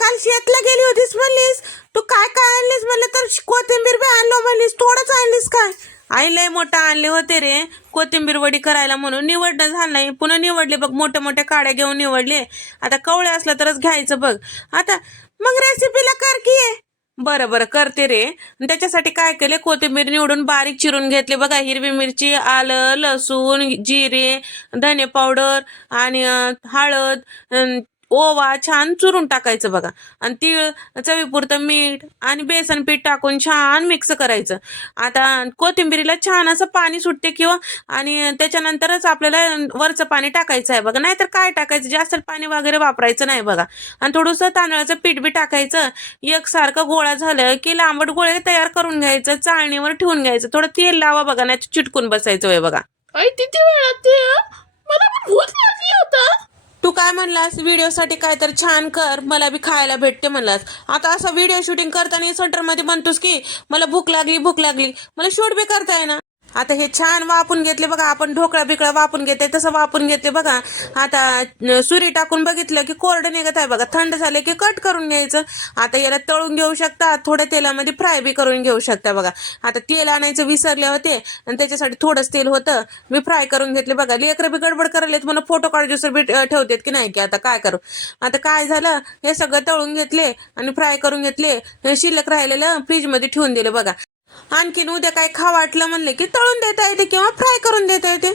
काल शेतला गेली होतीस म्हणलीस, तू काय काय आणलीस म्हणलं तर कोथिंबीर बी आणलो म्हणलीस, थोडंच आणलीस काय? आई लय मोठा आणले होते रे कोथिंबीर वडी करायला म्हणून, निवडणं झालं नाही, पुन्हा निवडले बघ, मोठ्या मोठ्या काड्या घेऊन निवडले. आता कवळे असलं तरच घ्यायचं बघ. आता मग रेसिपीला कर की. बरं बरं करते रे. त्याच्यासाठी काय केले, कोथिंबीर निवडून बारीक चिरून घेतले बघा, हिरवी मिरची, आलं, लसूण, जिरे, धने पावडर आणि हळद, ओवा छान चुरून टाकायचं बघा, आणि तीळ, चवीपुरतं मीठ आणि बेसन पीठ टाकून छान मिक्स करायचं. आता कोथिंबीरीला छान असं पाणी सुटते किंवा, आणि त्याच्यानंतरच आपल्याला वरचं पाणी टाकायचं आहे बघा, नाहीतर काय टाकायचं, जास्त पाणी वगैरे वापरायचं नाही बघा. आणि थोडंसं तांदळाचं पीठ बी टाकायचं. एकसारखं गोळा झालं की लांबट गोळे तयार करून घ्यायचं, चाळणीवर ठेवून घ्यायचं, थोडं तेल लावा बघा, नाही चिटकून बसायचं आहे बघा. आई किती वेळात ते मला पण भूक लागली होता. तू काय म्हणलास, व्हिडिओसाठी काय तर छान कर, मला बी खायला भेटते म्हणलास. आता असं व्हिडिओ शूटिंग करताना सेंटर मध्ये म्हणतोस की मला भूक लागली भूक लागली, मला शूट बी करता येईना. आता हे छान वापून घेतले बघा, आपण ढोकळा बिकळा वापून घेते तसं वापून घेतले बघा. आता सुरी टाकून बघितलं की कोरडं निघत आहे बघा, थंड झाले की कट करून घ्यायचं. आता याला तळून घेऊ शकता, थोड्या तेलामध्ये फ्राय बी करून घेऊ शकता बघा. आता तेल आणायचं विसरले होते आणि त्याच्यासाठी थोडंच तेल होतं, मी फ्राय करून घेतले बघा. लेकरं बी गडबड करायलेत, मला फोटो काढून बी ठेवतात की नाही की, आता काय करू. आता काय झालं, हे सगळं तळून घेतले आणि फ्राय करून घेतले, शिल्लक राहिलेलं फ्रीजमध्ये ठेवून दिले बघा. आणखीन उद्या काय खा वाटलं म्हणले की तळून देता येते किंवा फ्राय करून देता येते.